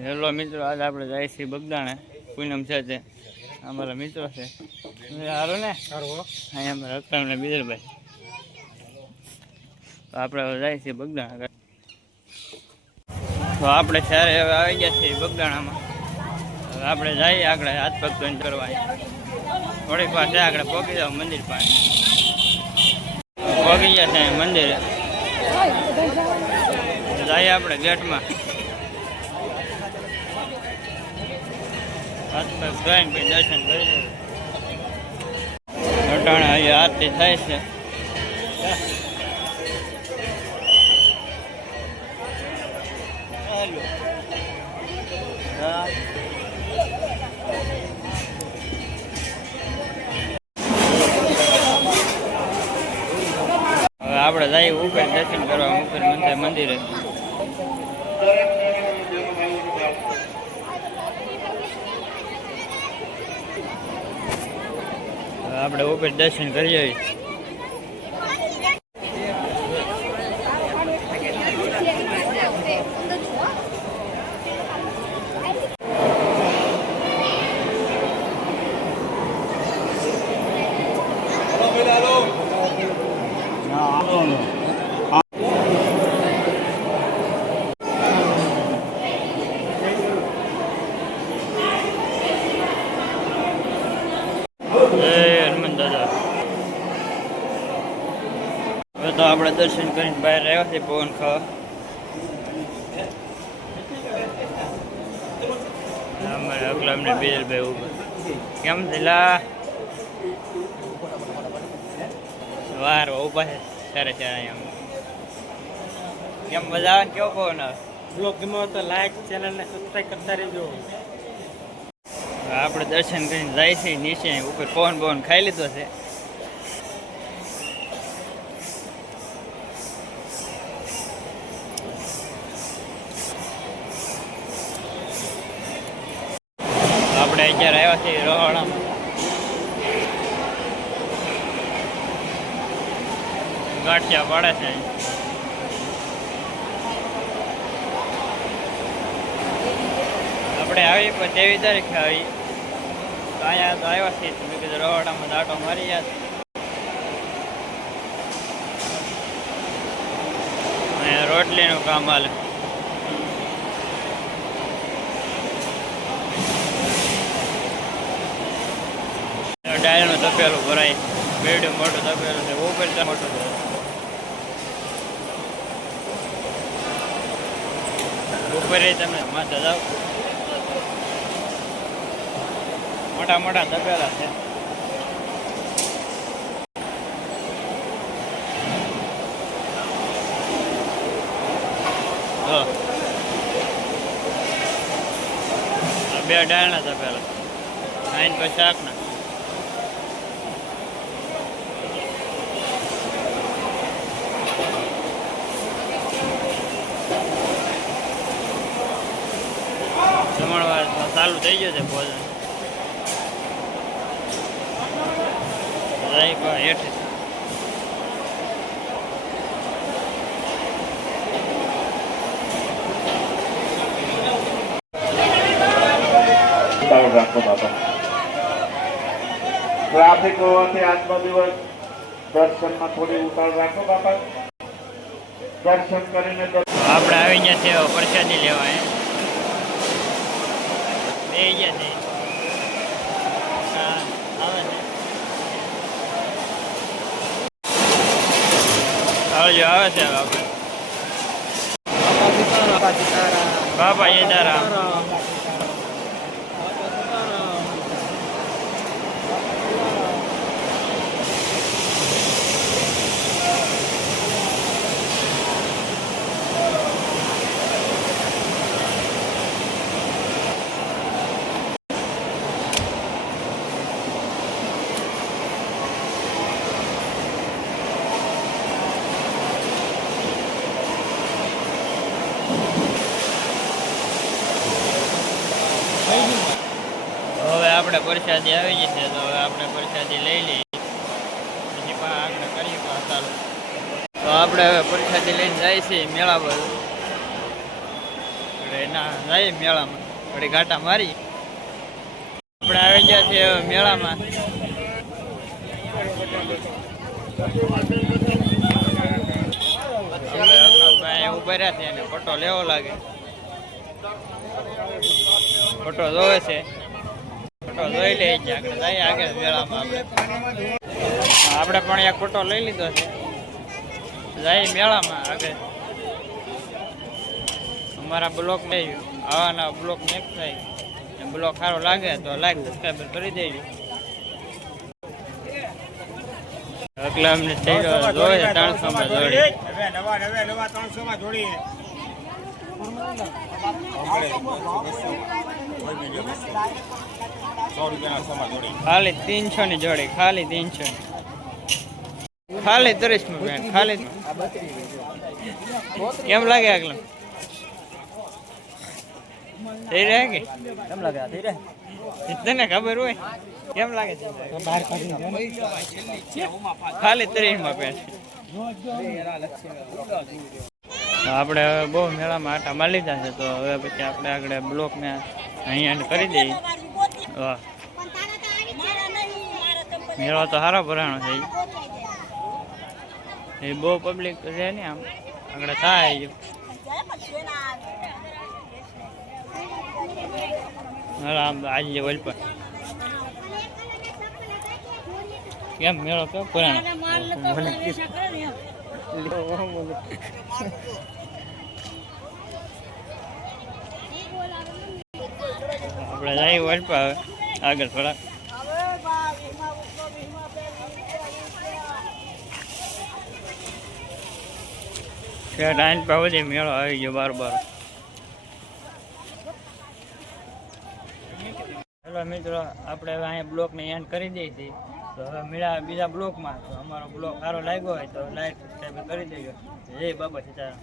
Hello મિત્રો, આજે આપણે જાય છીએ બગદાણા. પૂનમ છે તે અમારા મિત્રો છે. સારું ને અહીંયા અમારા અક્રમ ને બીજલભાઈ. તો આપણે જાય છીએ બગદાણા. તો આપણે ત્યારે હવે આવી ગયા છીએ બગદાણામાં. હવે આપણે જઈએ આગળ હાથ પગ ધોઈને કરવા. થોડીક વાર છે આગળ પહોંચી જાવ મંદિર પાસે. પહોંચી ગયા છે મંદિરે. જઈએ આપણે ગેટમાં. હાથ પગ ધોઈને પછી દર્શન કરી દઈએ. અટાણે અહીંયા આરતી થાય છે. હવે આપણે જઈએ ઉપર દર્શન કરવા ઉપર મંદિરે. આપણે ઉપર દર્શન કરી આવીએ. તો આપણે દર્શન કરીને બહાર આવ્યા છીએ પવન ખાવા. અમારે અગલા અમને બીજલભાઈ ઉપર કેમ થયેલા વાર ઉભા છે સારા સારા અહીંયા. કેમ મજા આવે ને કેવો પવન આવે? બ્લોગ ગમ્યો તો લાઈક ચેનલને સબસ્ક્રાઈબ કરતા રહેજો. આપણે દર્શન કરીને જાય છે નીચે ઉપર પવન ખાઈ લીધો છે. આપણે અત્યારે આવ્યા છીએ રોહાણામાં. ગાંઠિયા પાડે છે. આપણે આવી પણ 23 તારીખે આવી તો અહીંયા તો આવ્યા છીએ. મેં કીધું રોહાણામાં દાટો મારી યાદ. અહીંયા રોટલીનું કામ હાલે. ડાયરનું તપેલું ભરાય. બેડું મોટું તપેલું છે. ઉપર મોટું છે. ઉપર તમે માથે જાઓ. મોટા મોટા તપેલા છે. બે ડાયરના તપેલા 9 પર શાકના. જમણવાર ચાલુ થઈ ગયો છે ભોજન. હેઠ રાખો બાપા. ટ્રાફિક હોવાથી આજનો દિવસ દર્શનમાં થોડી ઉતાળ રાખો બાપા. દર્શન કરીને આપણે આવી ગયા છે પ્રસાદી લેવા. બે ગયા છે આવજો આવે છે આપણે. બાપા સીતારામ. હવે આપણે પ્રસાદી આવી જશે તો હવે આપણે પ્રસાદી લઈ લઈએ. પછી આગળ કરીએ ચાલુ. તો આપણે હવે પ્રસાદી લઈને જાય છે મેળા બાજુ. ના જઈએ મેળામાં થોડી ઘાટા મારી. આપણે આવી ગયા છીએ મેળામાં. ઉભા રહ્યા છે એને ફોટો લેવો લાગે. ફોટો જોવે છે. ફોટો જોઈ લઈએ છીએ આગળ જઈએ આગળ મેળામાં. આપણે પણ એક ફોટો લઈ લીધો છે. જઈએ મેળામાં આગળ. અમારા બ્લોગ લઈ આવાના બ્લોગ નેક થાય. બ્લોગ સારો લાગે તો લાઈક સબસ્ક્રાઈબ કરી દેજો. એટલે અમને જોવે 300 માં જોડી. ખાલી 300 ની જોડી. ખાલી 300 ખાલી 30 માં બેન. ખાલી કેમ લાગે આગળ થઈ રહે કે કેમ લાગે? થઈ રહે તને ખબર હોય કેમ લાગે છે? ખાલી 30 માં પેન. આપણે હવે બહુ મેળામાં આટા મારી લીધા છે તો હવે પછી આપણે આગળ બ્લોકને અહીંયા કરી દઈએ. વાહ મેળો તો સારો ભરાણો છે. એ બહુ પબ્લિક છે ને આમ આગળ થાય. આમ આજે વલપા કેમ મેળો કેમ ભરાણો? આપણે જઈએ વલપા આગળ થોડા. ટાઈમ સુધી મેળો આવી ગયો બાર. હેલો મિત્રો, આપણે હવે અહીંયા બ્લોકને એન્ડ કરી દઈએ છીએ. તો હવે મળ્યા બીજા બ્લોકમાં. તો અમારો બ્લોક સારો લાગ્યો હોય તો લાઈક સબસ્ક્રાઈબ કરી દેજો. જય બાબા સીતારામ.